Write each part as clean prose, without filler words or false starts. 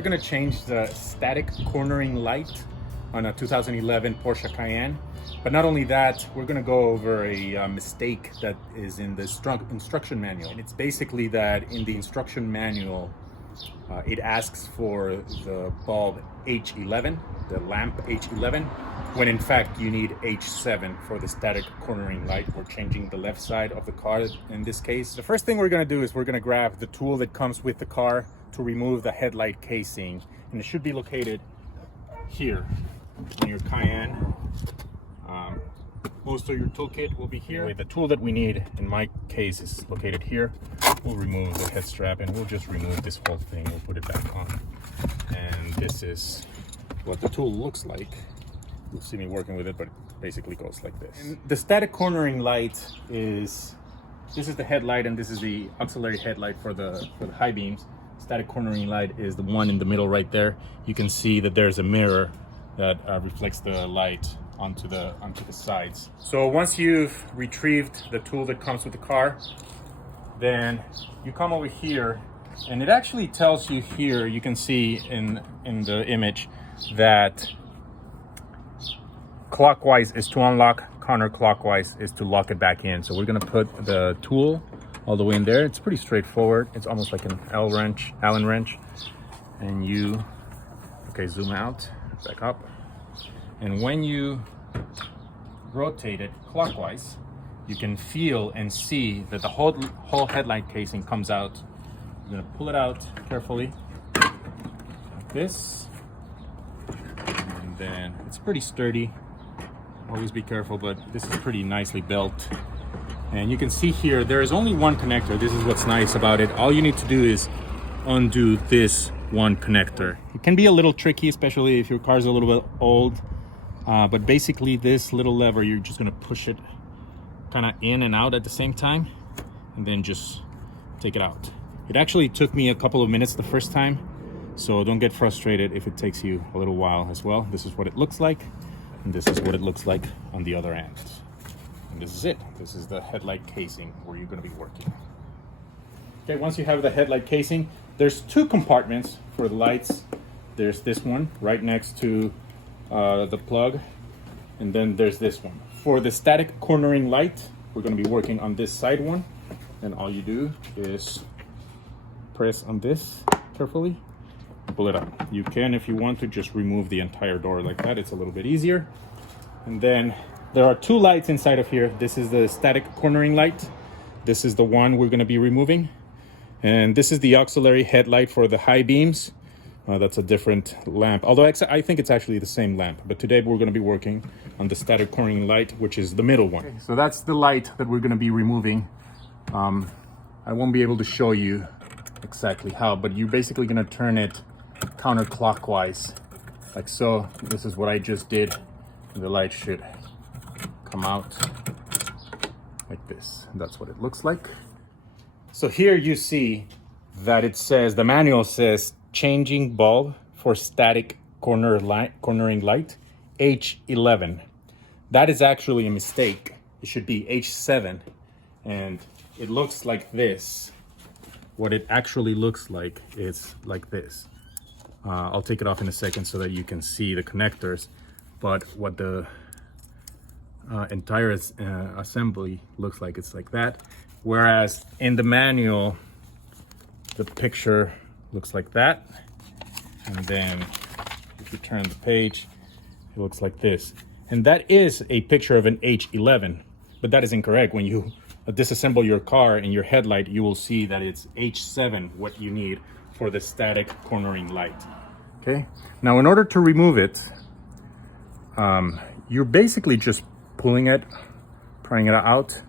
we're gonna change the static cornering light on a 2011 Porsche Cayenne. But not only that, we're gonna go over a mistake that is in the instruction manual. And it's basically that in the instruction manual, it asks for the bulb H11, the lamp H11, when in fact you need H7 for the static cornering light. We're changing the left side of the car in this case. The first thing we're gonna do is we're gonna grab the tool that comes with the car to remove the headlight casing. And it should be located here on your Cayenne. Most of your toolkit will be here. The tool that we need, in my case, is located here. We'll remove the head strap and we'll just remove this whole thing. We'll put it back on. And this is what the tool looks like. You'll see me working with it, but it basically goes like this. And the static cornering light is, this is the headlight and this is the auxiliary headlight for the high beams. Static cornering light is the one in the middle right there. You can see that there's a mirror that reflects the light onto the sides. So once you've retrieved the tool that comes with the car, then you come over here and it actually tells you here, you can see in the image that clockwise is to unlock, counterclockwise is to lock it back in. So we're gonna put the tool all the way in there. It's pretty straightforward. It's almost like an Allen wrench. And you, okay, zoom out, back up. And when you rotate it clockwise, you can feel and see that the whole headlight casing comes out. I'm gonna pull it out carefully, like this. And then it's pretty sturdy. Always be careful, but this is pretty nicely built. And you can see here, there is only one connector. This is what's nice about it. All you need to do is undo this one connector. It can be a little tricky, especially if your car's a little bit old. But basically this little lever, you're just gonna push it kind of in and out at the same time, and then just take it out. It actually took me a couple of minutes the first time, so don't get frustrated if it takes you a little while as well. This is what it looks like, and this is what it looks like on the other end. And this is it. This is the headlight casing where you're gonna be working. Okay, once you have the headlight casing, there's two compartments for the lights. There's this one right next to the plug, and then there's this one. For the static cornering light, we're going to be working on this side one, and all you do is press on this carefully, pull it up. You can, if you want to, just remove the entire door like that. It's a little bit easier. And then there are two lights inside of here. This is the static cornering light. This is the one we're going to be removing, and this is the auxiliary headlight for the high beams. That's a different lamp, although I think it's actually the same lamp. But today we're going to be working on the static cornering light, which is the middle one. Okay, so that's the light that we're going to be removing. I won't be able to show you exactly how, but you're basically going to turn it counterclockwise, like so. This is what I just did. The light should come out like this. That's what it looks like. So here you see that it says, the manual says, changing bulb for static cornering light, H11. That is actually a mistake. It should be H7, and it looks like this. What it actually looks like is like this. I'll take it off in a second so that you can see the connectors, but what the entire assembly looks like, it's like that. Whereas in the manual, the picture looks like that, and then if you turn the page, it looks like this. And that is a picture of an H11, but that is incorrect. When you disassemble your car and your headlight, you will see that it's H7 what you need for the static cornering light. Okay, now in order to remove it, you're basically just pulling it, prying it out.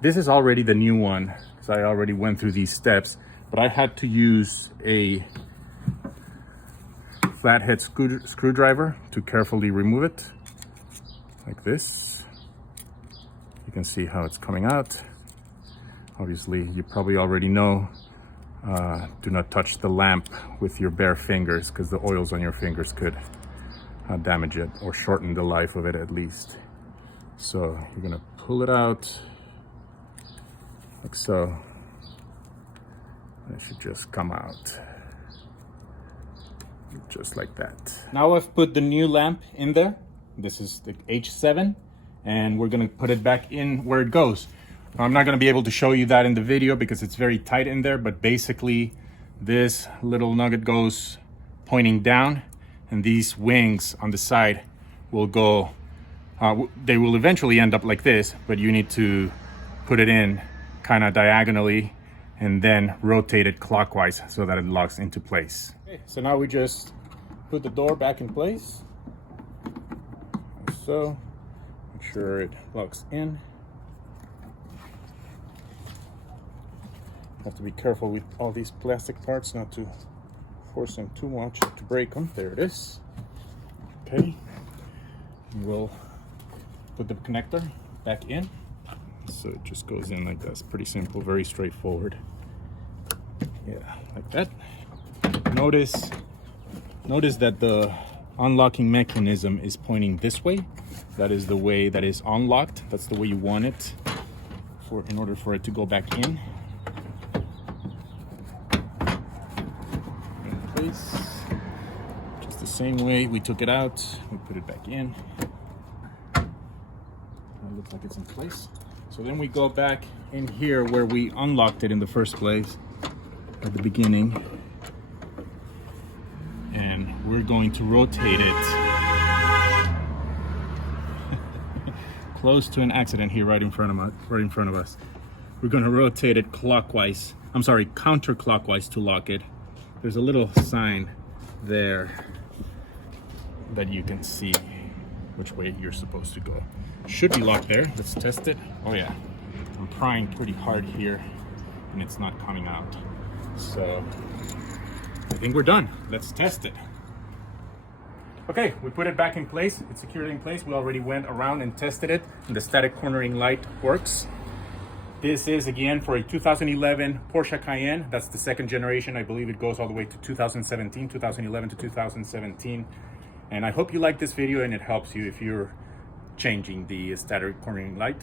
This is already the new one, because I already went through these steps. But I had to use a flathead screwdriver to carefully remove it, like this. You can see how it's coming out. Obviously, you probably already know, do not touch the lamp with your bare fingers, because the oils on your fingers could damage it or shorten the life of it at least. So you're gonna pull it out like so. It should just come out. just like that. Now I've put the new lamp in there. This is the H7, and we're gonna put it back in where it goes. I'm not gonna be able to show you that in the video because it's very tight in there, but basically this little nugget goes pointing down, and these wings on the side will go, they will eventually end up like this, but you need to put it in kind of diagonally and then rotate it clockwise so that it locks into place. Okay, so now we just put the door back in place. So, make sure it locks in. Have to be careful with all these plastic parts not to force them too much to break them. There it is. Okay, and we'll put the connector back in. So it just goes in like this. Pretty simple, very straightforward. Yeah, like that. Notice that the unlocking mechanism is pointing this way. That is the way that is unlocked. That's the way you want it in order for it to go back in. In place. Just the same way we took it out, we put it back in. It looks like it's in place. So then we go back in here where we unlocked it in the first place at the beginning, and we're going to rotate it close to an accident here right in front of us. We're going to rotate it clockwise. I'm sorry, counterclockwise to lock it. There's a little sign there that you can see which way you're supposed to go. Should be locked there. Let's test it. Oh yeah, I'm prying pretty hard here and it's not coming out. So I think we're done. Let's test it. Okay, we put it back in place. It's securely in place. We already went around and tested it, and the static cornering light works. This is again for a 2011 Porsche Cayenne. That's the second generation. I believe it goes all the way to 2017, 2011 to 2017. And I hope you like this video and it helps you if you're changing the static cornering light.